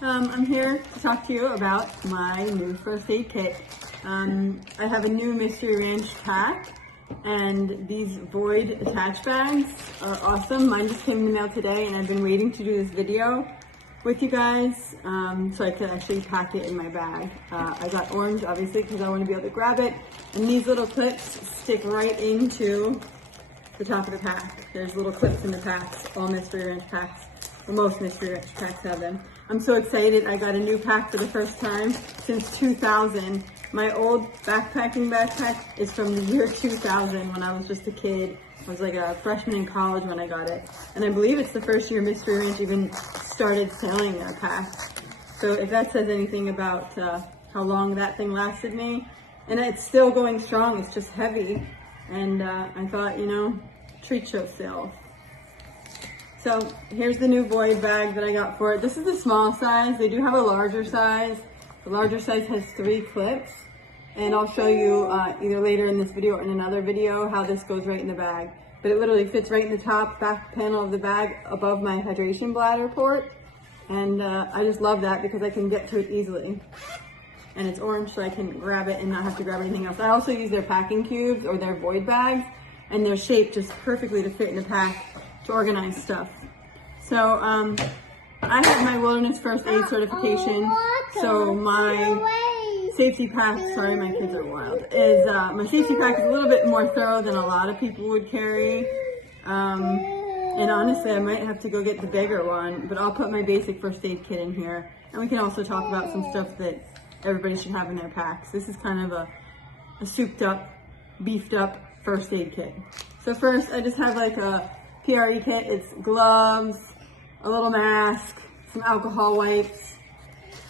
I'm here to talk to you about my new first aid kit. I have a new Mystery Ranch pack, and these void attach bags are awesome. Mine just came in the mail today, and I've been waiting to do this video with you guys so I could actually pack it in my bag. I got orange, obviously, because I want to be able to grab it. And these little clips stick right into the top of the pack. There's little clips in the packs, all Mystery Ranch packs. Well, most Mystery Ranch packs have them. I'm so excited. I got a new pack for the first time since 2000. My old backpacking backpack is from the year 2000 when I was just a kid. I was like a freshman in college when I got it. And I believe it's the first year Mystery Ranch even started selling their packs. So if that says anything about how long that thing lasted me. And it's still going strong, it's just heavy. And I thought, you know, treat yourself. So here's the new void bag that I got for it. This is the small size. They do have a larger size. The larger size has 3 clips. And I'll show you either later in this video or in another video how this goes right in the bag. But it literally fits right in the top back panel of the bag above my hydration bladder port. And I just love that because I can get to it easily. And it's orange, so I can grab it and not have to grab anything else. I also use their packing cubes or their void bags, and they're shaped just perfectly to fit in the pack to organize stuff. So I have my wilderness first aid certification, so my safety pack, sorry my kids are wild, is my safety pack is a little bit more thorough than a lot of people would carry. And honestly, I might have to go get the bigger one, but I'll put my basic first aid kit in here. And we can also talk about some stuff that everybody should have in their packs. This is kind of a souped up, beefed up first aid kit. So first, I just have like a PRE kit. It's gloves, a little mask, some alcohol wipes.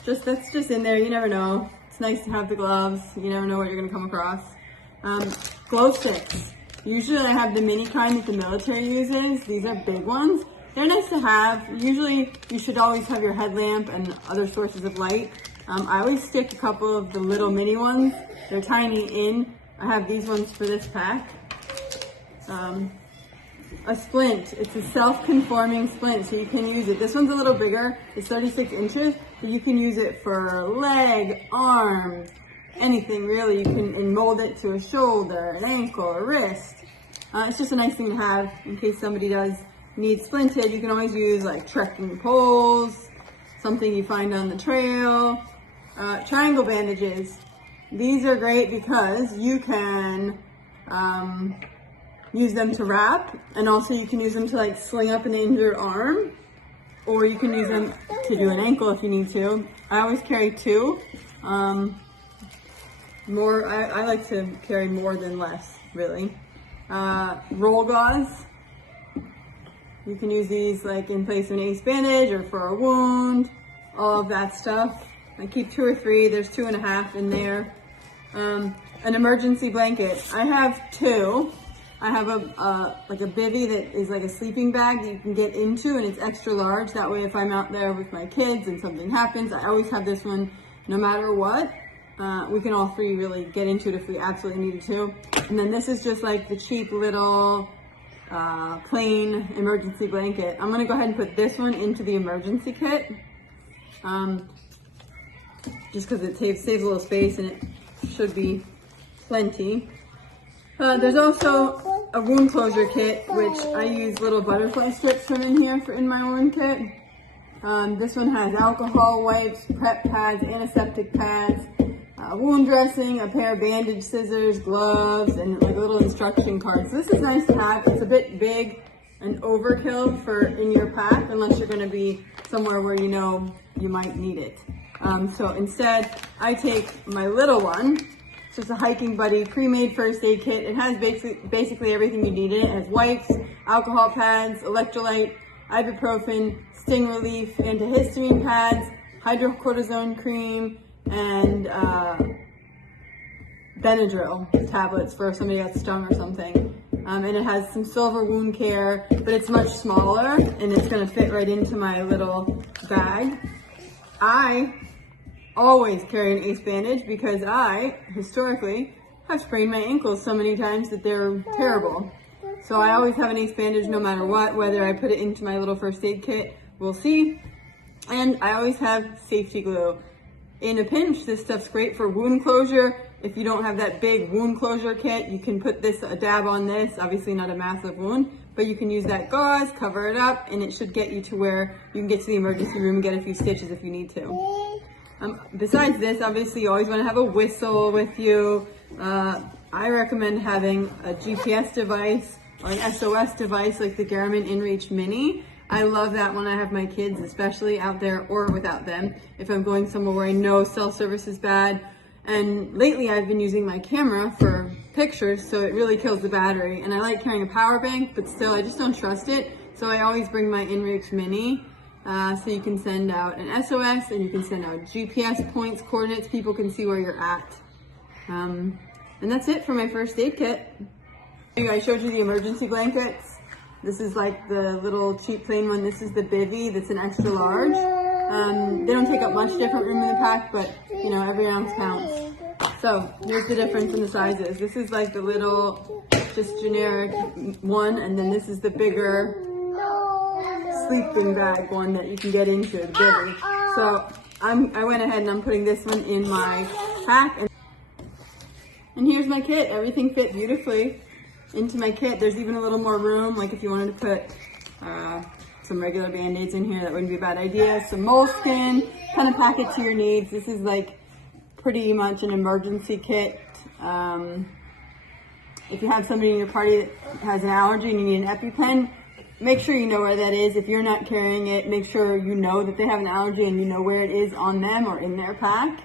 That's just in there, you never know. It's nice to have the gloves. You never know what you're gonna come across. Glow sticks. Usually I have the mini kind that the military uses. These are big ones. They're nice to have. Usually you should always have your headlamp and other sources of light. I always stick a couple of the little mini ones. They're tiny in. I have these ones for this pack. A splint. It's a self-conforming splint, so you can use it. This one's a little bigger. It's 36 inches, but you can use it for leg, arm, anything really. You can mold it to a shoulder, an ankle, a wrist. It's just a nice thing to have in case somebody does need splinted. You can always use like trekking poles, something you find on the trail. Triangle bandages. These are great because you can use them to wrap, and also you can use them to like sling up an injured arm, or you can use them to do an ankle if you need to. I always carry 2. I like to carry more than less, really. Roll gauze. You can use these like in place of an ace bandage or for a wound, all of that stuff. I keep 2 or 3, there's 2.5 in there. An emergency blanket. I have 2. I have like a bivvy that is like a sleeping bag that you can get into, and it's extra large. That way if I'm out there with my kids and something happens, I always have this one no matter what. We can all 3 really get into it if we absolutely needed to. And then this is just like the cheap little plain emergency blanket. I'm gonna go ahead and put this one into the emergency kit. Just because it saves a little space and it should be plenty. There's also a wound closure kit, which I use little butterfly strips from in here in my wound kit. This one has alcohol wipes, prep pads, antiseptic pads, wound dressing, a pair of bandage scissors, gloves, and like little instruction cards. This is nice to have. It's a bit big and overkill for in your pack unless you're going to be somewhere where you know you might need it. So instead, I take my little one. It's just a hiking buddy pre-made first aid kit. It has basically everything you need in it. It has wipes, alcohol pads, electrolyte, ibuprofen, sting relief, antihistamine pads, hydrocortisone cream, and Benadryl tablets for if somebody got stung or something. And it has some silver wound care, but it's much smaller and it's gonna fit right into my little bag. I always carry an ace bandage because I, historically, have sprained my ankles so many times that they're terrible. So I always have an ace bandage no matter what, whether I put it into my little first aid kit, we'll see. And I always have safety glue. In a pinch, this stuff's great for wound closure. If you don't have that big wound closure kit, you can put a dab on this, obviously not a massive wound, but you can use that gauze, cover it up, and it should get you to where you can get to the emergency room and get a few stitches if you need to. Besides this, obviously you always want to have a whistle with you. I recommend having a GPS device or an SOS device like the Garmin InReach Mini. I love that when I have my kids, especially out there or without them. If I'm going somewhere where I know cell service is bad. And lately I've been using my camera for pictures, so it really kills the battery. And I like carrying a power bank, but still I just don't trust it. So I always bring my InReach Mini. So you can send out an SOS and you can send out GPS points, coordinates, people can see where you're at. And that's it for my first aid kit. I showed you the emergency blankets. This is like the little cheap plain one. This is the bivy, that's an extra large. They don't take up much different room in the pack, but you know, every ounce counts. So here's the difference in the sizes. This is like the little, just generic one, and then this is the bigger sleeping bag one that you can get into, the bivy. So I went ahead and I'm putting this one in my pack. And here's my kit. Everything fit beautifully into my kit. There's even a little more room, like if you wanted to put some regular band-aids in here, that wouldn't be a bad idea. Some Moleskin, kind of pack it to your needs. This is like pretty much an emergency kit. If you have somebody in your party that has an allergy and you need an EpiPen, make sure you know where that is. If you're not carrying it, make sure you know that they have an allergy and you know where it is on them or in their pack.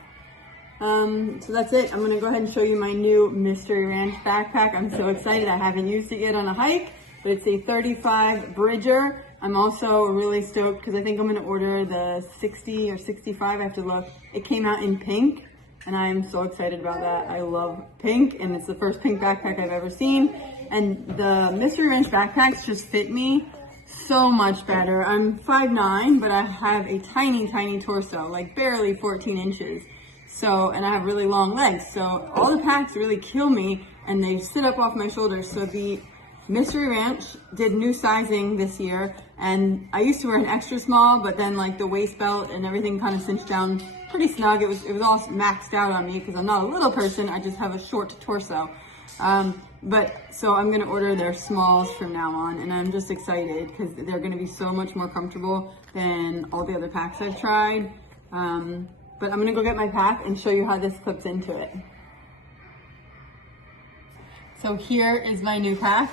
So that's it. I'm going to go ahead and show you my new Mystery Ranch backpack. I'm so excited. I haven't used it yet on a hike, but it's a 35 Bridger. I'm also really stoked because I think I'm going to order the 60 or 65. I have to look. It came out in pink and I'm so excited about that. I love pink and it's the first pink backpack I've ever seen. And the Mystery Ranch backpacks just fit me so much better. I'm 5'9", but I have a tiny, tiny torso, like barely 14 inches. So, and I have really long legs. So all the packs really kill me and they sit up off my shoulders. So the Mystery Ranch did new sizing this year, and I used to wear an extra small, but then like the waist belt and everything kind of cinched down pretty snug. It was all maxed out on me because I'm not a little person. I just have a short torso. But so I'm gonna order their smalls from now on, and I'm just excited because they're gonna be so much more comfortable than all the other packs I've tried. But I'm gonna go get my pack and show you how this clips into it. So here is my new pack.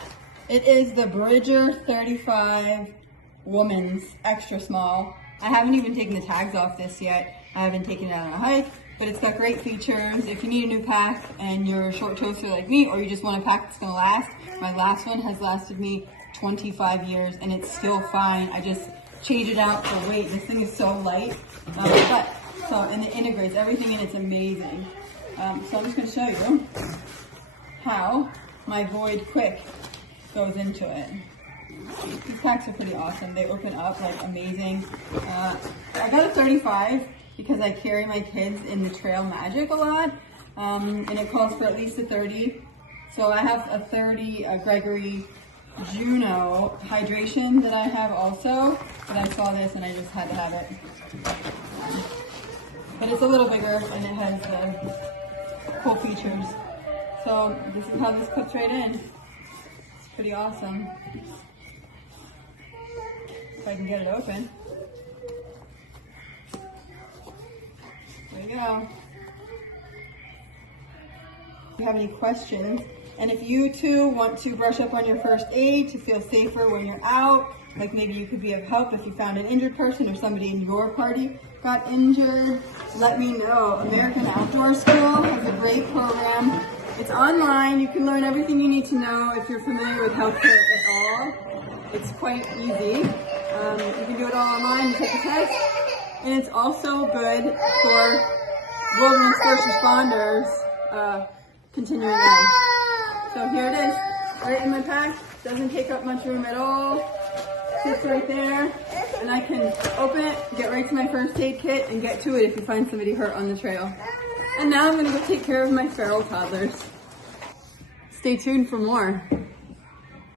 It is the Bridger 35 Woman's Extra Small. I haven't even taken the tags off this yet. I haven't taken it out on a hike, but it's got great features. If you need a new pack and you're a short toaster like me, or you just want a pack that's gonna last, my last one has lasted me 25 years and it's still fine. I just changed it out for weight. This thing is so light, and it integrates everything and it's amazing. So I'm just gonna show you how my Void Quick goes into it. These packs are pretty awesome. They open up like amazing. I got a 35 because I carry my kids in the Trail Magic a lot, and it calls for at least a 30. So I have a 30 Gregory Juno hydration that I have also, but I saw this and I just had to have it. But it's a little bigger and it has the cool features. So this is how this clips right in. It's pretty awesome. If I can get it open. There you go. If you have any questions, and if you too want to brush up on your first aid to feel safer when you're out, like maybe you could be of help if you found an injured person or somebody in your party got injured, let me know. American Outdoor School has a great program. It's online. You can learn everything you need to know if you're familiar with healthcare at all. It's quite easy. You can do it all online. You take a test. And it's also good for wilderness first responders continuing in. So here it is, right in my pack. Doesn't take up much room at all. Sits right there. And I can open it, get right to my first aid kit, and get to it if you find somebody hurt on the trail. And now I'm gonna go take care of my feral toddlers. Stay tuned for more.